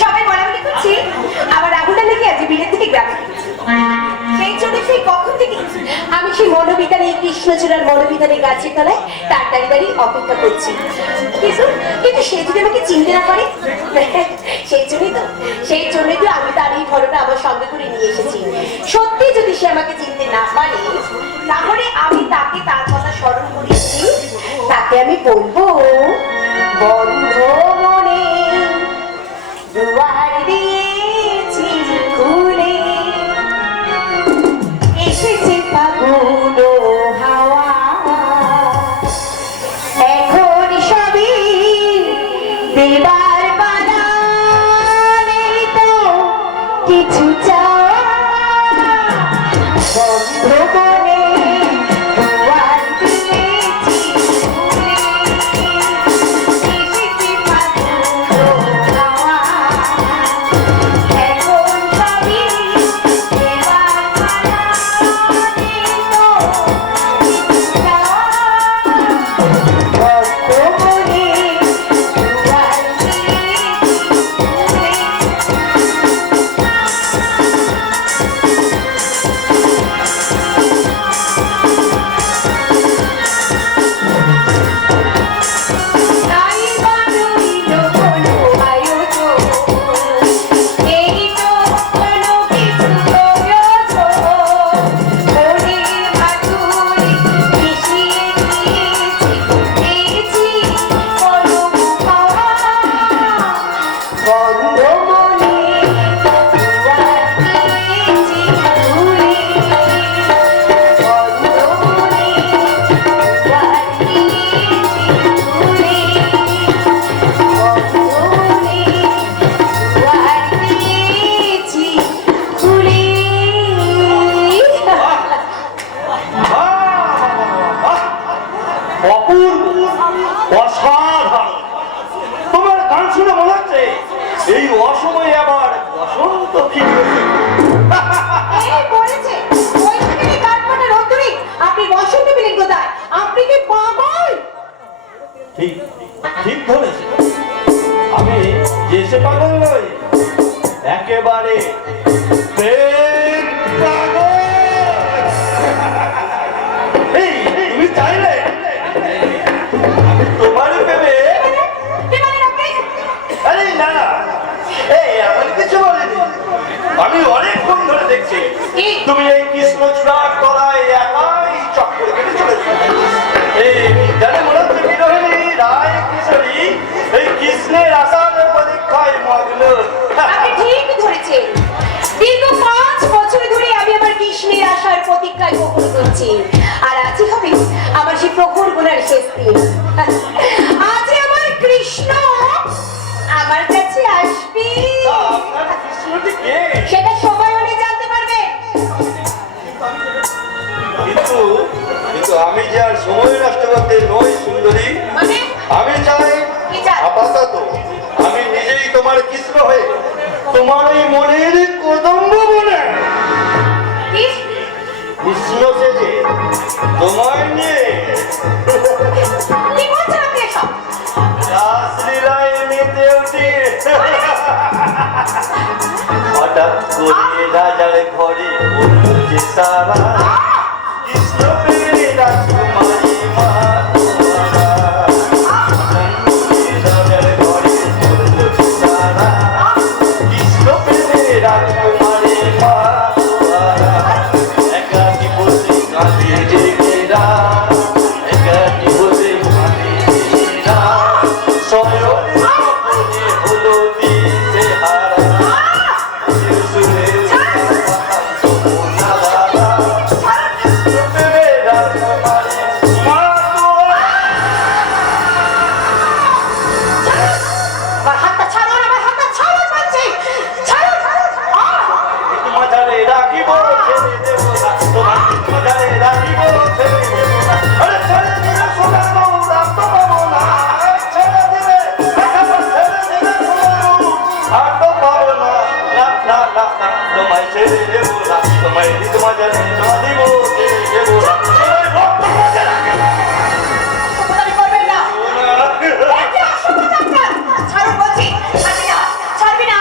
সবাই বলাবলি করছি আবার রাহুলটা নাকি আজ বিলেত থেকে গ্রামে সেই জন্য সেই কখন থেকে আমি সেই মনোবিতানে কৃষ্ণচূড়ার মনোবিতানে গাছের তলায় তার দাঁড়িয়ে অপেক্ষা করছি। কিন্তু কিন্তু সে যদি আমাকে চিনতে না পারে, সেই জন্যই তো আমি তার এই ঘটনা আমার সঙ্গে করে নিয়ে এসেছি। সত্যি যদি সে আমাকে চিনতে না পারে, তাহলে আমি তাকে তার কথা স্মরণ করেছি, তাকে আমি বলবো, বন্ধ মনে দুয়ার দিয়েছি খুলে, এসেছে ফাগুন হাওয়া, এখন সবই দেবার পালা, নেই তো কিছু চাওয়া, বন্ধ মনে দুয়ার দিয়েছি খুলে, এসেছে ফাগুন হাওয়া, এখন সবই দেবার পালা, নেই তো কিছু চাওয়া, বন্ধ মনে দুয়ার দিয়েছি খুলে। তাই বারইলো কোনো আয়োজন, এই তো কোনো কিছু প্রয়োজন, মনের মাধুরী মিশিয়ে দিয়েছি, কলম খাওয়া, বন্ধ মনে দুয়ার দিয়েছি খুলে, বন্ধ মনে দুয়ার দিয়েছি খুলে, বন্ধ মনে দুয়ার দিয়েছি খুলে। অপূর্ব, অসাধারণ। তোমার গান শুনে মনে হচ্ছে এই অসময়ে আবার বসন্ত ফিরেছে। এই পড়েছে, ওই থেকে কাঠমাটা রোদ্দুরি, আপনি বসন্ত পেলেন কোথায়? আপনি কি পাগল? ঠিক ঠিক ধরেছে। আমি যে সে পাগল নই, একেবারে প্রেম পাগল। এই তুমি চাইলে আমি তোমারই প্রেমে। কি বলেন আপনি? আরে না না, এই এমন কিছু বলিনি। আমি অনেকক্ষণ ধরে দেখছি কি? তুমি এই কৃষ্ণচূড়ার তলায় একাই চক্কর কেটে চলেছো। এই জানে মনে হচ্ছে বিরোহিনী রায় কিশোরী এই কৃষ্ণের আসার পরীক্ষায় মগ্ন। আপনি ঠিক ধরেছেন। দীর্ঘ 5 বছর ধরে আমি আমার কৃষ্ণের আশার প্রতীক্ষায় বকুল করছি। আর আজই হবে আমার সেই প্রখর গুণার শেষ দিন। আজই আমার কৃষ্ণ আমার কাছে আসবে। তা আপনার কৃষ্ণটি কে? সেটা সময় হলে জানতে পারবেন। কিন্তু কিন্তু আমি যে আর সময় নষ্ট করতে নই সুন্দরী। মানে আমি চাই কি চান? আপাতত আমি নিজেই তোমার কৃষ্ণ হয়ে তোমার এই মনের কদম্ব বনে কি? কৃষ্ণ সেজে তোমায় নিয়ে কি বলছেন আপনি এসব? রাসলীলায় মেতে উঠি। হঠাৎ করে রাজার ঘরে বলল যে সারা কৃষ্ণ প্রেমে রাজকুমারী মা তোমারা। রাজার ঘরে বলল যে সারা কৃষ্ণ প্রেমে রাজকুমারী মা তোমারা। একাকি বসে কাঁদে জেগেরা, একাকি বসে কাঁদে জেগেরা, শয়নে স্বপ্নে হলো দিশেহারা। কেউ শুনে আমার হাতটা ছাড়ুন, আমার হাতটা ছাড়ুন বলছি। ছাড়ুন, ছাড়ুন। মাঝারে রাখিব ছেড়ে দেব না, তোমার মাঝারে রাখিব ছেড়ে দেব না। আরে ছেড়ে দিলে সোনার বউ রাখতে পারবো না, ছেড়ে দিলে একেবারে ছেড়ে দিলে সোনার বউ আর তো পাবো না। না না না না, তোমায় ছেড়ে দেব না, তোমায় হৃদ মাঝারে রাখিব ছেড়ে দেব না। তোমায় ভক্ত মাঝে রাখিব অসভ্যতামি করবেন না। না। এ কি অসভ্যতা আপনার? ছাড়ুন বলছি। ছাড়বি না, ছাড়বি না।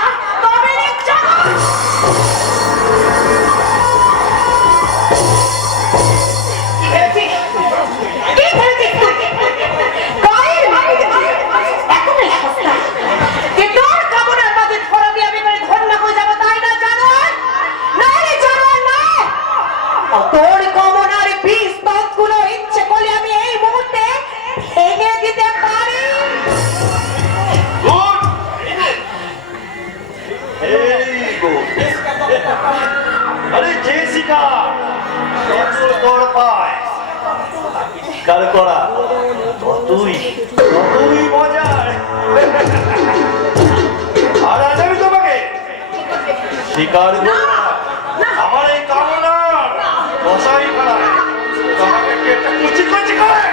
আরে যে শিকার তোর পায় শিকার করা ততই মজার। আর আজ আমি তোমাকে শিকার আমার এই কামনার বসাই খানায় তোমাকে কেটে কুচি কুচি করে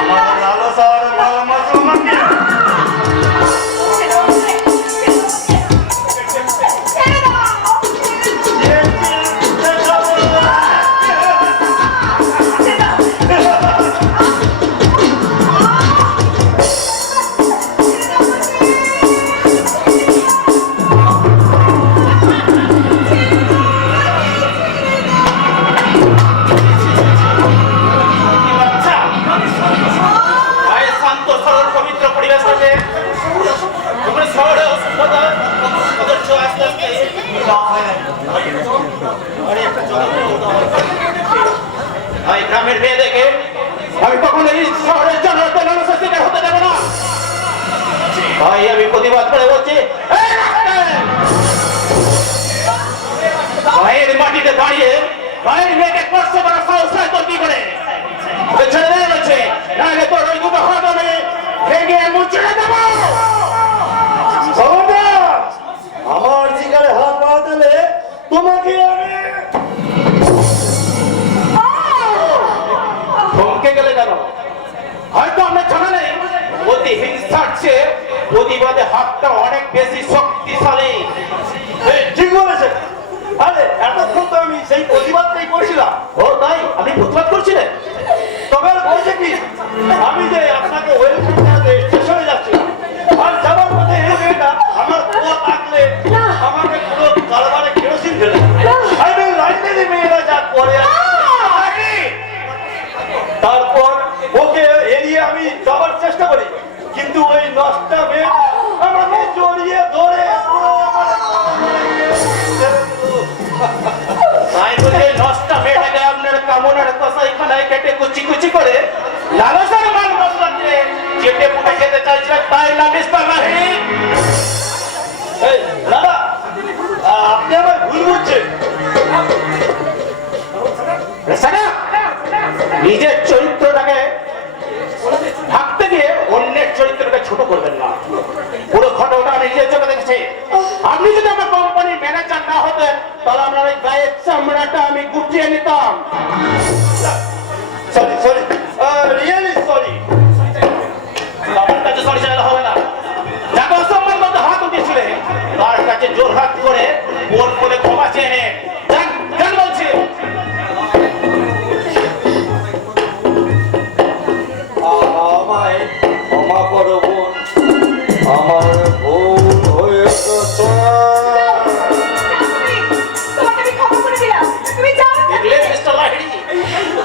আমার লালসার মাল মাসুমাকে গ্রামের মেয়ে দেখে আমি কখনো এই শহরের জনতার শিকার হতে দেব না। ভাই আমি প্রতিবাদ করে বলছি ভাইয়ের মাটিতে দাঁড়িয়ে ভাইয়ের মেয়েকে কষ্ট করার সাহস হয় তোর কি করে? ছেড়ে দেওয়া হচ্ছে নাহলে তোর ওই দুটো হাত আমি ভেঙে মুচড়ে দেবো। আমার শিকারে হাত বাড়াতে তোমাকে আমি থমকে গেলে কেন? হয়তো আমরা জানা নেই অতি হিংসার চেয়ে প্রতিবাদে হাতটা অনেক বেশি শক্তিশালী। ঠিক বলেছে। আরে এতক্ষণ তো আমি সেই প্রতিবাদটাই করছিলাম। ও তাই আপনি প্রতিবাদ করছিলেন? তবে আর বলছে কি আমি যে আপনাকে ওয়েলকাম জানাতে স্টেশনে যাচ্ছিলাম আর যাবার পথে এই মেয়েটা আমার কুয়া থাকলে আমাকে পুরো কারবারে কেরোসিন ফেলে আমি লাইনে মেয়েরা যা করে তারপর ওকে এড়িয়ে আমি যাবার চেষ্টা করি কিন্তু ওই নষ্টা মেয়ে আমাকে জড়িয়ে ধরে নষ্টা মেয়েটাকে আপনার কামনার কসাইখানায় কেটে কুচি কুচি করে লালসার মাল মশলাকে চেটে পুটে খেতে চাইছিলেন তাই না মিস্টার লাহিড়ী? দাদা আপনি আমার ভুল বুঝছেন। নিজের চরিত্রটাকে ঢাকতে গিয়ে অন্যের চরিত্রটাকে ছোট করবেন না। পুরো ঘটনাটা আমি নিজের চোখে দেখেছি। আপনি যদি আমার কোম্পানির ম্যানেজার না হতেন তাহলে আপনার ওই গায়ের চামড়াটা আমি গুটিয়ে নিতাম। Sorry sorry really sorry. আমার কাছে সরি চাইলে হবে না। যাকে অসম্মান করতে হাত উঠেছিলেন তার কাছে জোর হাত করে বোন বলে ক্ষমা চেয়ে নে। কেন বলছি আমায় ক্ষমা করো বোন, আমার ভুল হয়েছে।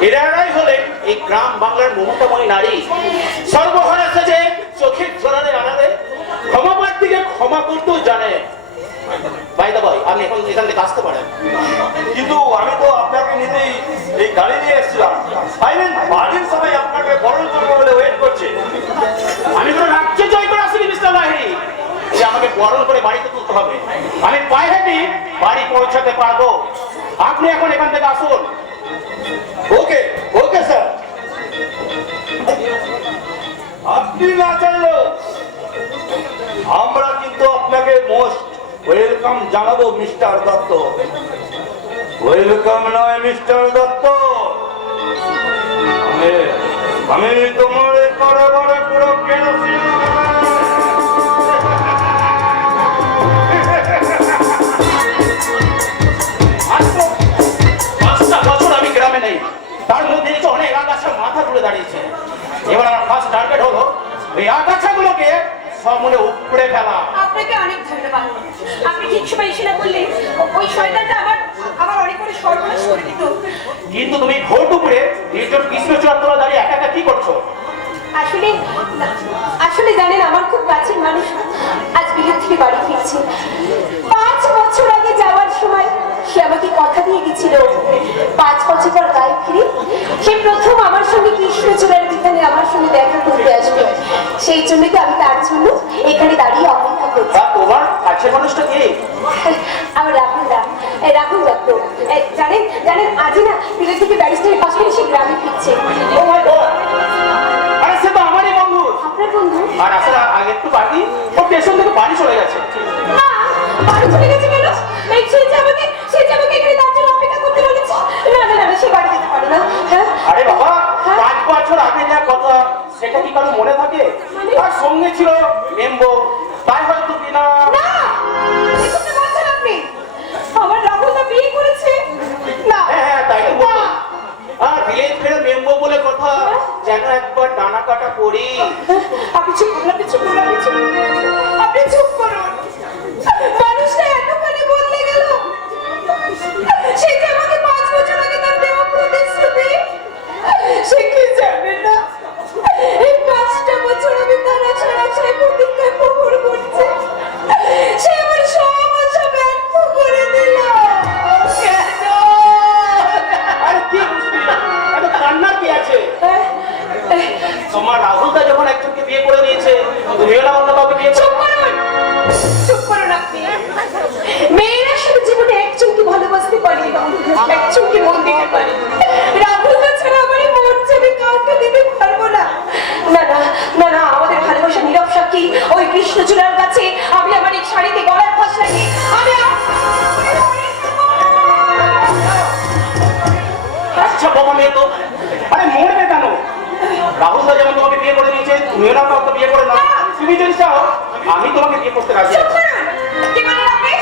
এরাই হলেন এই গ্রাম বাংলার মমতাময়ী নারী। সর্বহারা সেজে চোখের জোরারে আনারে ক্ষমা প্রার্থীকে ক্ষমা করতেও জানে। ভাই আপনি এখন এখান থেকে আসতে পারেন। কিন্তু আমি তো আপনাকে নিতেই এই গাড়ি নিয়ে এসেছিলাম। বাড়ির সবাই আপনাকে বরণ করবো বলে ওয়েট করছে। আমি কোনো রাজ্য জয় করে আসিনি মিস্টার লাহিড়ী যে আমাকে বরণ করে বাড়িতে তুলতে হবে। আমি পায়ে হেঁটে বাড়ি পৌঁছাতে পারবো। আপনি এখন এখান থেকে আসুন। ওকে ওকে স্যার। আপনি না চাইলেও আমরা কিন্তু আপনাকে মোস্ট ওয়েলকাম জানাবো মিস্টার দত্ত। ওয়েলকাম নয় মিস্টার দত্ত, আমি তোমার কারাগারে পুরো কেরোসিন তার মধ্যে অনেক আগাছা মাথা তুলে দাঁড়িয়েছে। এবার আমার ফার্স্ট টার্গেট হলো এই আগাছাগুলোকে সব মনে উপড়ে ফেলা। আপনাকে অনেক ধন্যবাদ। আপনি ঠিক সময় এসে না বললে ওই শয়তানটা আমার অনেক বড় সর্বনাশ করে দিত। কিন্তু তুমি ভোট উপরে নির্জন কৃষ্ণচূড়ার তলা দাঁড়িয়ে একা একা কি করছো? আসলে জানেন আমার খুব কাছের মানুষ আজ বিলেত থেকে বাড়ি ফিরছে। 5 বছর আগে যাওয়ার সময় সে আমাকে কথা দিয়ে গেছিল 5 বছর পর গায়ে ফিরে সে প্রথম আমার সঙ্গে কৃষ্ণচূড়ার বিধানে আমার সঙ্গে দেখা করতে আসবে। সেই জন্যই তো আমি তার জন্য এখানে দাঁড়িয়ে অপেক্ষা করছি। তোমার কাছের মানুষটা কে? আমার রাহুল দা, রাহুল দত্ত। জানেন জানেন আজই না বিলেত থেকে ব্যারিস্টারের পাশ করে সে গ্রামে ফিরছে। ও মাই গড, আরে সে তো আমারই বন্ধু। আপনার বন্ধু? আর আসলে আগে একটু বাকি ও স্টেশন থেকে বাড়ি চলে গেছে। না, বাড়ি চলে গেছে কেন? সে যে আমাকে এখানে তার জন্য অপেক্ষা করতে বলেছে। না না না, সে বাড়ি যেতে পারে না। হ্যাঁ? আরে বাবা, 5 বছর আগে যা কথা সেটা কি কারো মনে থাকে? আর সঙ্গে ছিল মেম্বো, তাই হয়তো কিনা। না, এসব তো বলছেন আপনি। আমার রাহুল দা বিয়ে করেছে। না। হ্যাঁ হ্যাঁ, তাই তো বলবো। না। আর ভিলেজ ফেরে মেম্বো বলে কথা, যেন একবার ডানা কাটা পড়ি। আপনি চুপ করুন, আপনি চুপ করুন, আপনি চুপ করুন। আপনি চুপ করুন। মানুষটা এতখানি বদলে গেল। সে যে আমাকে 5 বছর আগে তার দেওয়া প্রতিশ্রুতি, সে কি জানে না? এই 5টা বছর আমি তার আশায় প্রতীক্ষায় প্রহর করছি। সে আমার সব আশা ব্যর্থ করে দিল। কেন? আরে কি বুঝলি? এত কান্নার কি আছে? তোমার রাহুলদা যখন একজনকে বিয়ে করে নিয়েছে, তুমিও না অন্য কাউকে বিয়ে চুপ করো? করুন, চুপ করুন আপনি। মেয়েরা শুধু জীবনে একজনকে ভালোবাসতে পারে, একজনকে মন দিতে পারে। রাহুল দা ছাড়া আমার এই মন যে আমি কাউকে দিতে পারবো না। না না না না, আমাদের ভালোবাসা নীরব সাক্ষী ওই কৃষ্ণচূড়ার কাছে। আমি আমার এই শাড়িতে গলার ফাঁস লাগি। আচ্ছা বাবা মেয়ে তো, আরে মরবে কেন? রাহুলদা যেমন তোমাকে বিয়ে করে নিয়েছে, তুমিও না কাউকে বিয়ে করে নাও। তুমি যদি চাও আমি তোমাকে বিয়ে করতে রাজি চুপ আছি। করুন। কি বলেন আপনি?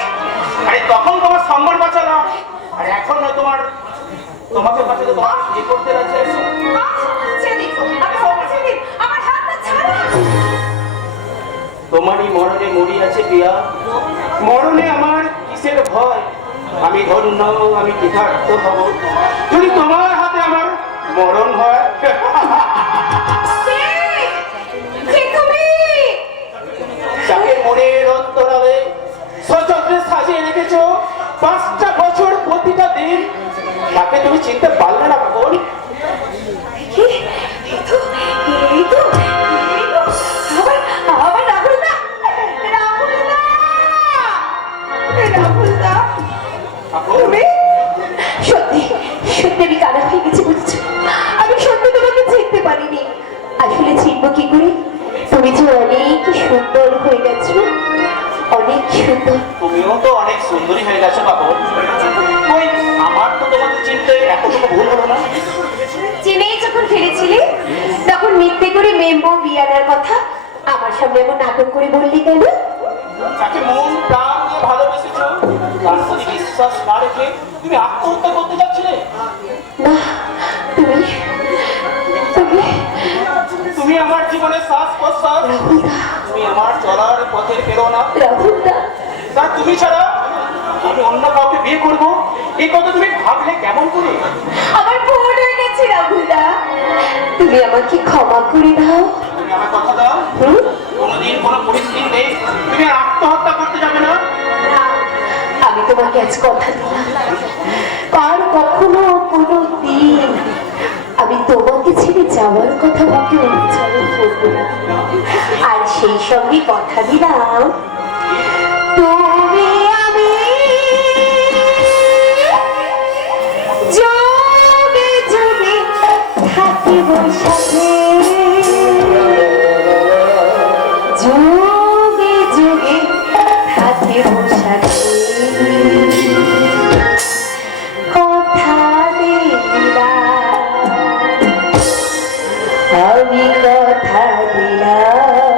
আরে তখন তোমার সম্মান বাঁচালাম, আর এখন না তোমাকে বাঁচাতে তোমার বিয়ে করতে রাজি আছি। ছেড়ে দিন, আপনি আমাকে ছেড়ে দিন। আমার হাতটা ছাড়ুন। তোমারই মরণে মরি আছে পিয়া, মরণে আমার কিসের ভয়? আমি ধন্য, আমি কৃতার্থ হব যদি তোমার হাতে আমার মরণ হয়। যাকে মনের অন্তরালে সযত্নে সাজিয়ে রেখেছো 5টা বছর প্রতিটা দিন, তাকে তুমি চিনতে পারলে না বাবন? সত্যি সত্যি আমি কানা হয়ে গেছি বুঝছো? আমি সত্যি তোমাকে চিনতে পারিনি। আসলে চিনবো কি করে? তুমি যে অনেক সুন্দর হয়ে গেছো, অনেক সুন্দর। তুমিও তো অনেক সুন্দরী হয়ে গেছো বাবন। ওই আমার তো তোমাকে চিনতে এতটুকু ভুল হলো না। চেন্নাই যখন ফিরেছিলে তখন মিথ্যে করে মেম্বো বিয়ানার কথা আমার সামনে এমন নাটক করে বললি কেন? যাকে মন প্রাণ দিয়ে ভালোবেসেছো তার প্রতি বিশ্বাস না রেখে তুমি আত্মহত্যা করতে যাচ্ছিলে। না, তুমি তুমি তুমি আমার জীবনের শ্বাস প্রশ্বাস, রাহুলদা, তুমি আমার চলার পথের প্রেরণা। রাহুলদা, তার তুমি ছাড়া আমি অন্য কাউকে বিয়ে করবো এই কথা তুমি ভাবলে কেমন করে? আমার ভুল হয়ে গেছে রাহুলদা। তুমি আমাকে ক্ষমা করে দাও। তুমি আমার কথা দাও, হুম? কোনোদিন কোনো পরিস্থিতি নেই তুমি আর আত্মহত্যা করতে যাবে না। না, আমি তোমাকে আজ কথা দিলাম, আর কখনো কোনো দিন আমি তোমাকে ছেড়ে যাওয়ার কথা মুখে উচ্চারণ করবো না। আর সেই সঙ্গে কথা দিলাম, তুমি আমি যোগে যোগে থাকিব সাথে, যোগে যোগে থাকিব সাথে। কথা দিলাম, আমি কথা দিলাম,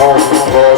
মঙ্গল